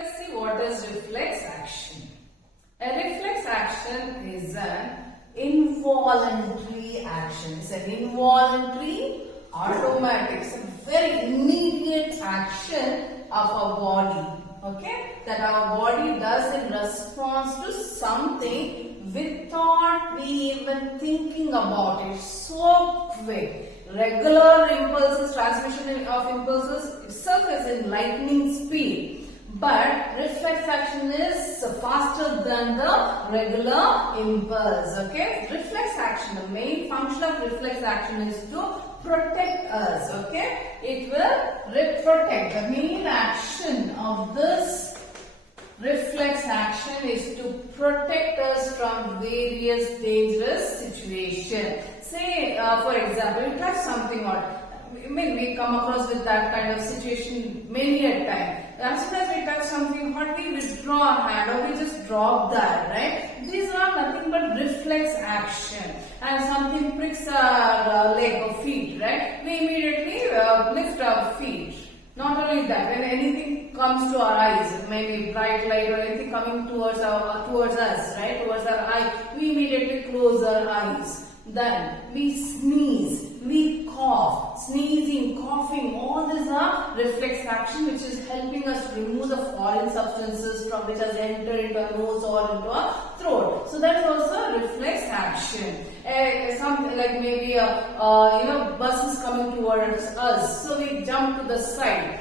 Let's see what is reflex action. A reflex action is an involuntary action. It's an involuntary, automatic, it's a very immediate action of our body. Okay, that our body does in response to something without we even thinking about it. So quick. Regular impulses, transmission of impulses itself is in lightning speed. But reflex action is faster than the regular impulse. Okay, reflex action, the main function of reflex action is to protect us. Okay, it will protect. The main action of this reflex action is to protect us from various dangerous situations. Say, for example, you touch something or we come across with that kind of situation many a time. As soon as we touch something hot, we withdraw our hand or we just drop that, right? These are nothing but reflex action. And something pricks our leg or feet, right? We immediately lift our feet. Not only that, when anything comes to our eyes, maybe bright light or anything coming towards us, right? Towards our eye, we immediately close our eyes. Then we sneeze, we cough, sneezing, coughing, all these are reflex action which is helping us to remove the foreign substances from which has entered into our nose or into our throat. So that is also a reflex action. Something like maybe bus is coming towards us, so we jump to the side.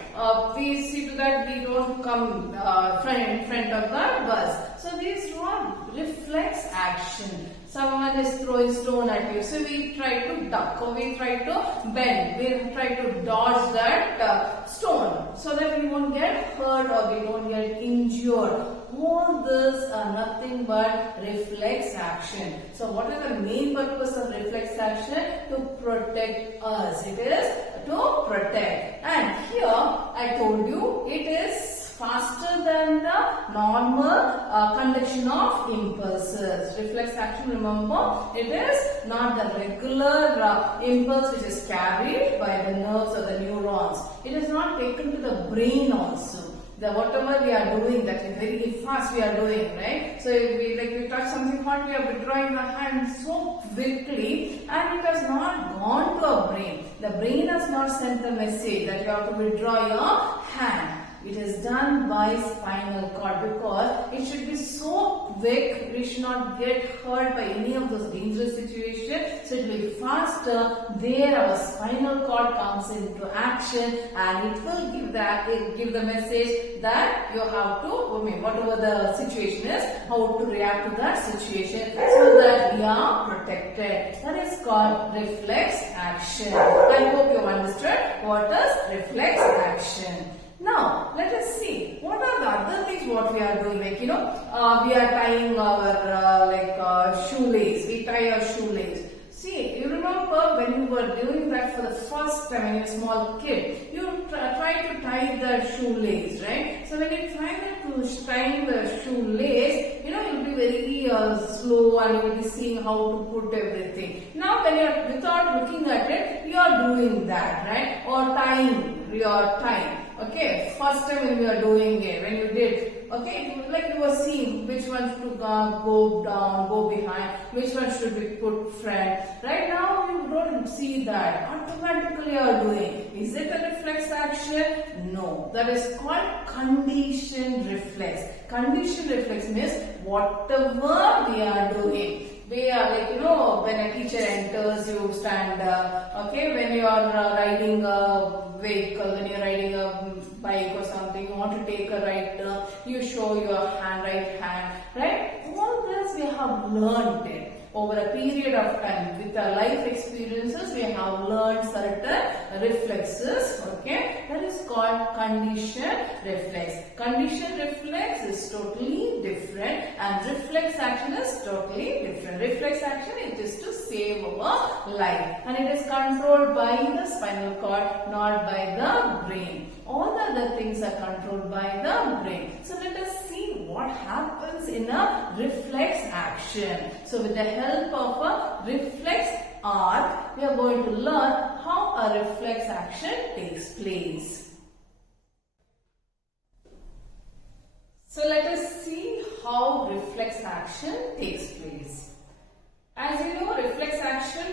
We see to that we don't come in front of the bus. So these are reflex action. Someone is throwing stone at you, so we try to duck or we try to bend, we try to dodge that stone so that we won't get hurt or we don't get injured. All this are nothing but reflex action. So what is the main purpose of reflex action? To protect us. It is to protect. And here I told you it is faster than the normal conduction of impulses. Reflex action, remember, it is not the regular impulse which is carried by the nerves or the neurons. It is not taken to the brain also. Whatever we are doing, that is very fast we are doing, right? So if we touch something hot, we are withdrawing our hand so quickly and it has not gone to our brain. The brain has not sent the message that you have to withdraw your hand. It is done by spinal cord because it should be so quick, we should not get hurt by any of those dangerous situations. So it will be faster. There our spinal cord comes into action and it will give the message that you have to, whatever the situation is, how to react to that situation so that we are protected. That is called reflex action. I hope you understood what is reflex action. Now, let us see what are the other things what we are doing. We are tying our shoelace. We tie our shoelace. See, you remember when you were doing that for the first time when you were a small kid, you try to tie the shoelace, right? So when you try to tie the shoelace, you'll be very slow and you'll be seeing how to put everything. Now when you're without looking at it, you are doing that, right? Or tying, you are tying. Okay, first time when you are doing it, when you did, okay, like you were seeing which one should go down, go behind, which one should be put front. Right now you don't see that, automatically you are doing. Is it a reflex action? No, that is called conditioned reflex. Conditioned reflex means whatever we are doing. We are when a teacher enters, you stand okay, when you are riding a vehicle, when you are riding a bike or something, you want to take a right turn, you show your right hand, right? All this we have learned it. Over a period of time, with our life experiences, we have learned certain reflexes, okay? That is called conditioned reflex. Conditioned reflex is totally different and reflex action is totally different. Reflex action, it is to save our life and it is controlled by the spinal cord, not by the brain. All the other things are controlled by the brain. So let us see what happens in a reflex action. So with the help of a reflex art, we are going to learn how a reflex action takes place. So let us see how reflex action takes place. As you know, reflex action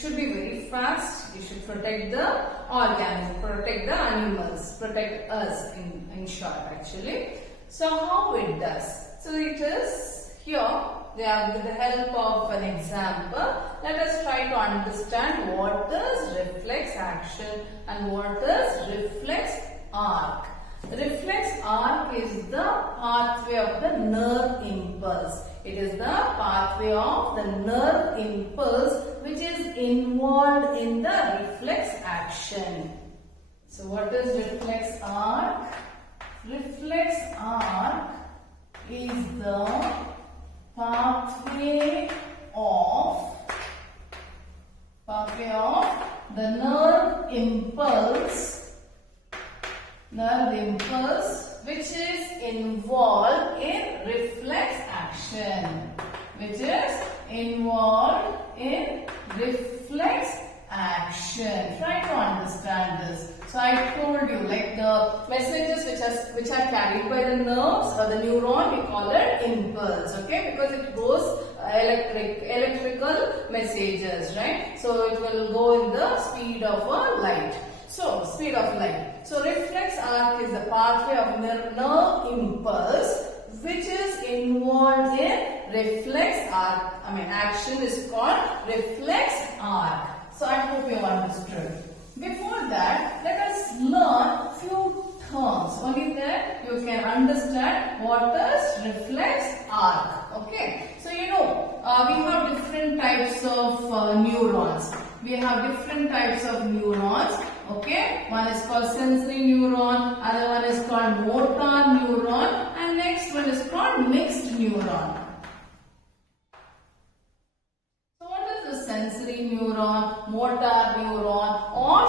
should be very fast. You should protect the organism, protect the animals, protect us in short actually. So how it does? So it is here, with the help of an example, let us try to understand what is reflex action and what is reflex arc. The reflex arc is the pathway of the nerve impulse. It is the pathway of the nerve impulse which is involved in the reflex action. So what is reflex arc? Reflex arc is the pathway of the nerve impulse which is involved in reflex action. Try to understand this. So I told you, like the messages which are carried by the nerves or the neuron, we call it impulse, okay? Because it goes electrical messages, right? So it will go in the speed of a light. So reflex arc is the pathway of nerve impulse which is involved in reflex arc. Action is called reflex arc. So I hope you understood. Before that, let us learn few terms. Only then you can understand what is reflex arc. Okay. So we have different types of neurons. Okay. One is called sensory neuron, other one is called motor neuron, and next one is called mixed neuron. So what is the sensory neuron, motor neuron, or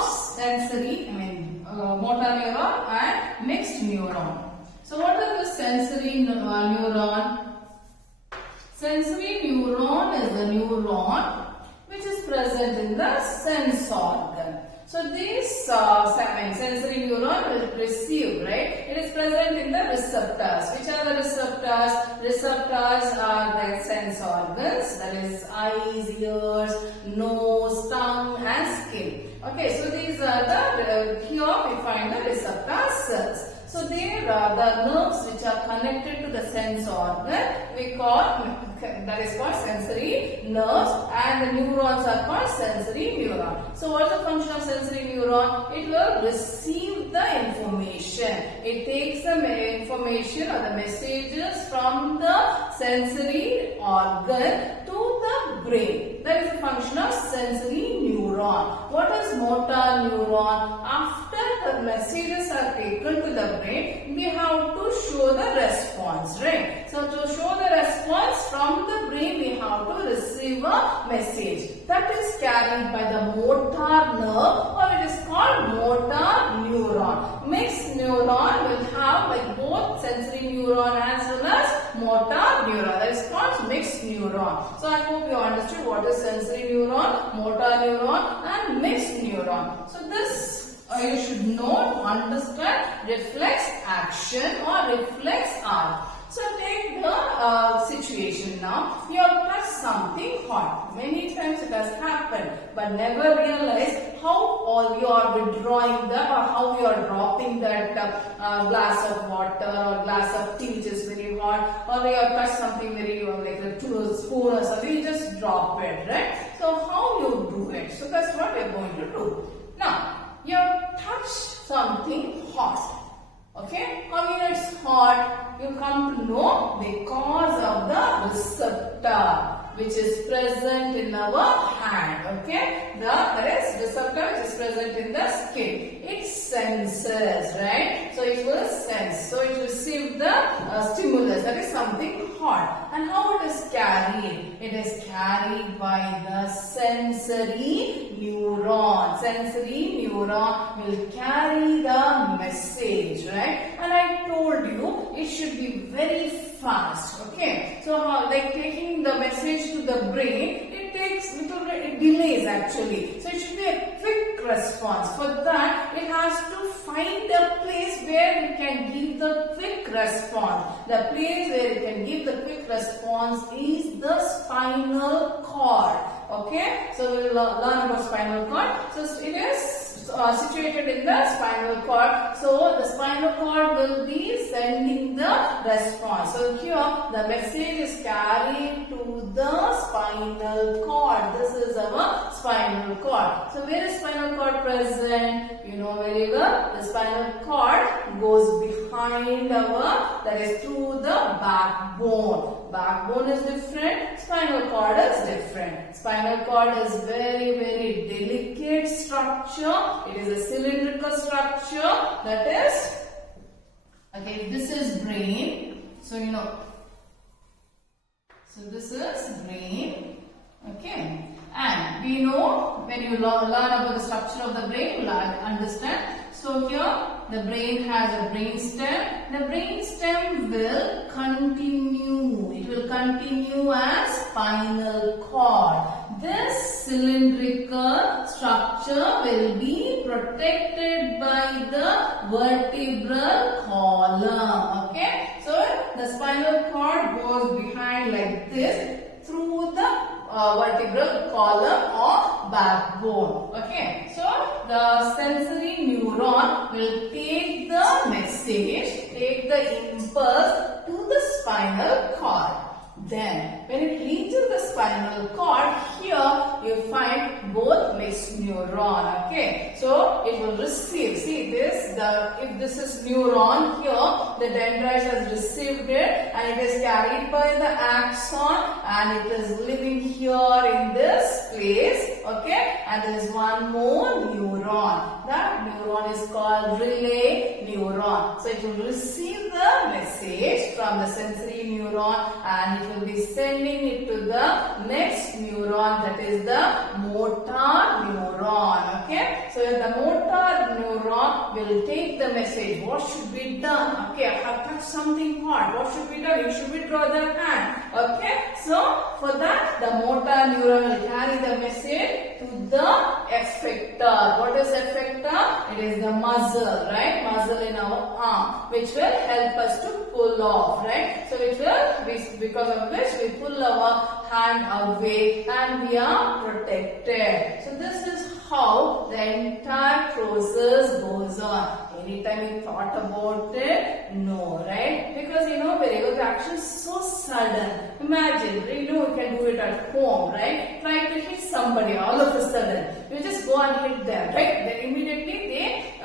motor neuron and mixed neuron? So what is the sensory neuron? Sensory neuron is the neuron which is present in the sense organ. So this sensory neuron will receive, right? It is present in the receptors. Which are the receptors? Receptors are the sense organs, that is eyes, ears, nose, tongue and skin. Okay, so these are here we find the receptor cells. So there are the nerves which are connected to the sense organ, that is called sensory nerves, and the neurons are called sensory neuron. So what is the function of sensory neuron? It will receive the information. It takes the information or the messages from the sensory organ to the brain. That is the function of sensory neuron. What is motor neuron? After the messages are taken to the brain, we have to show the response, right? So to show the response from the brain, we have to receive a message that is carried by the motor nerve, or it is called motor neuron. Mixed neuron will have both sensory neuron as well as motor neuron. That is called mixed neuron. So I hope you understood what is sensory neuron, motor neuron and mixed neuron. So this you should know to understand reflex action or reflex arc. So take the situation now. You have touched something hot. Many times it has happened, but never realize how you are withdrawing that, or how you are dropping that glass of water or glass of tea which is very hot, or you have touched something very like a spoon or something, you just drop it, right? So how you do it? So that's what we are going to do. Now, you have touched something hot. Okay, how you know it's hot? You come to know because of the receptor which is present in our hand. Okay, there is receptor which is present in the skin. It senses, right? So it will sense. So it receives the stimulus, that is something hot. And how it is carried? It is carried by the sensory neuron. Sensory neuron will carry the message, right? And I told you it should be very fast. Okay, so like taking the message to the brain, it takes little bit, it delays actually. So it should be a quick response. For that, it has to find a place where it can give the quick response. The place where it can give the quick response is the spinal cord. Okay, so we will learn about spinal cord. So it is situated in the spinal cord. So the spinal cord will be sending the response. So here the message is carried to the spinal cord. This is our spinal cord. So where is spinal cord present? You know very well. The spinal cord goes behind our, that is through the backbone. Backbone is different, spinal cord is different. Spinal cord is very delicate structure. It is a cylindrical structure, that is, okay, this is brain. So you know, so this is brain, okay. And we know when you learn about the structure of the brain, you will understand. So here the brain has a brain stem. The brain stem will continue. It will continue as spinal cord. This cylindrical structure will be protected by the vertebral column. Okay. So the spinal cord goes behind like this through the vertebral column or backbone. Okay, so the sensory neuron will take the message, take the impulse to the spinal cord. Then, when it reaches the spinal cord, here you find both mixed neuron. Okay, so it will receive. See this, if this is neuron here, the dendrites has received it and it is carried by the axon and it is living here in this place. Okay, and there is one more neuron. That neuron is called relay neuron. So it will receive the message from the sensory neuron and it will be sending it to the next neuron, that is the motor neuron. Okay, so the motor neuron will take the message. What should be done? Okay, I have touched something hard. What should be done? You should withdraw the hand. Okay, so for that the motor neuron will carry the message to the effector. What is effector? It is the muscle, right? Muscle in our arm, which will help us to pull off, right? So it will, because of which we pull our hand away and we are protected. So this is how the entire process goes on. Anytime you thought about it? No, right? Because you know, wherever the action is so sudden. Imagine, you know, you can do it at home, right? Try to hit somebody all of a sudden. You just go and hit them, right? Then immediately they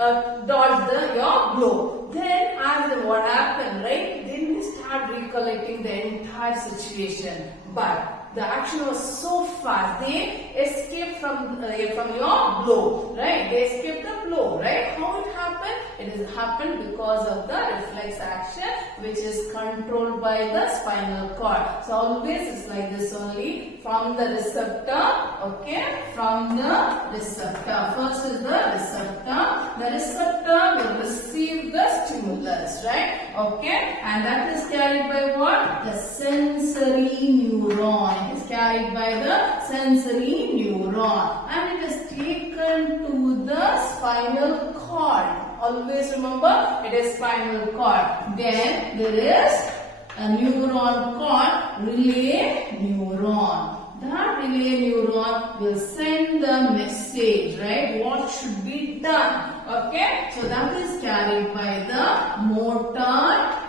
dodge your blow. Then after what happened, right? Then they start recollecting the entire situation. But the action was so fast. They escaped from your blow, right? They escaped the blow, right? How it happened? It has happened because of the reflex action, which is controlled by the spinal cord. So always it's like this only. From the receptor, okay? From the receptor. First is the receptor. The receptor will receive the stimulus, right? Okay? And that is carried by what? The sensory neuron. It is carried by the sensory neuron. And it is taken to the spinal cord. Always remember, it is spinal cord. Then there is a neuron called relay neuron. That relay neuron will send the message, right? What should be done? Okay, so that is carried by the motor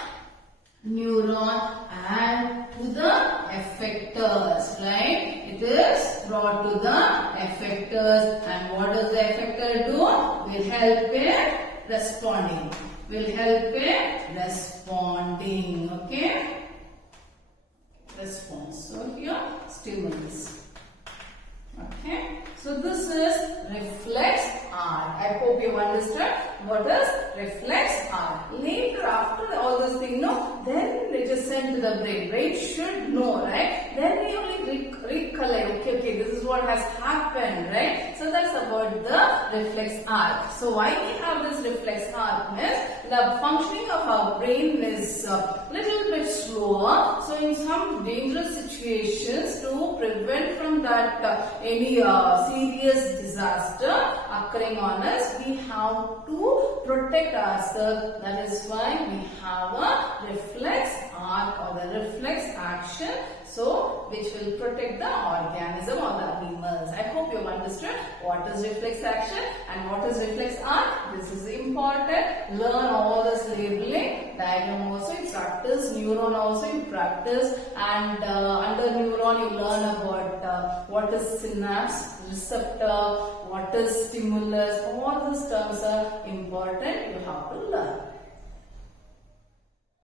neuron and to the effectors, right? It is brought to the effectors, and what does the effector do? Will help in responding. Will help in responding, okay? Response. So here, stimulus. Okay. So this is reflex art. I hope you understood what is reflex art. Later, after all this thing, then which is sent to the brain. Brain should know, right? Then we only recollect, okay, this is what has happened, right? So that's about the reflex arc. So why we have this reflex arc is the functioning of our brain is little bit slower. So in some dangerous situations, to prevent from that any serious disaster occurring on us, we have to protect ourselves. That is why we have a reflex arc or the reflex action, so which will protect the organism or the animals. I hope you have understood what is reflex action and what is reflex arc. This is important. Learn all this labeling, diagram also you practice, neuron also you practice, and under neuron you learn about what is synapse, receptor, what is stimulus. All these terms are important. You have to learn.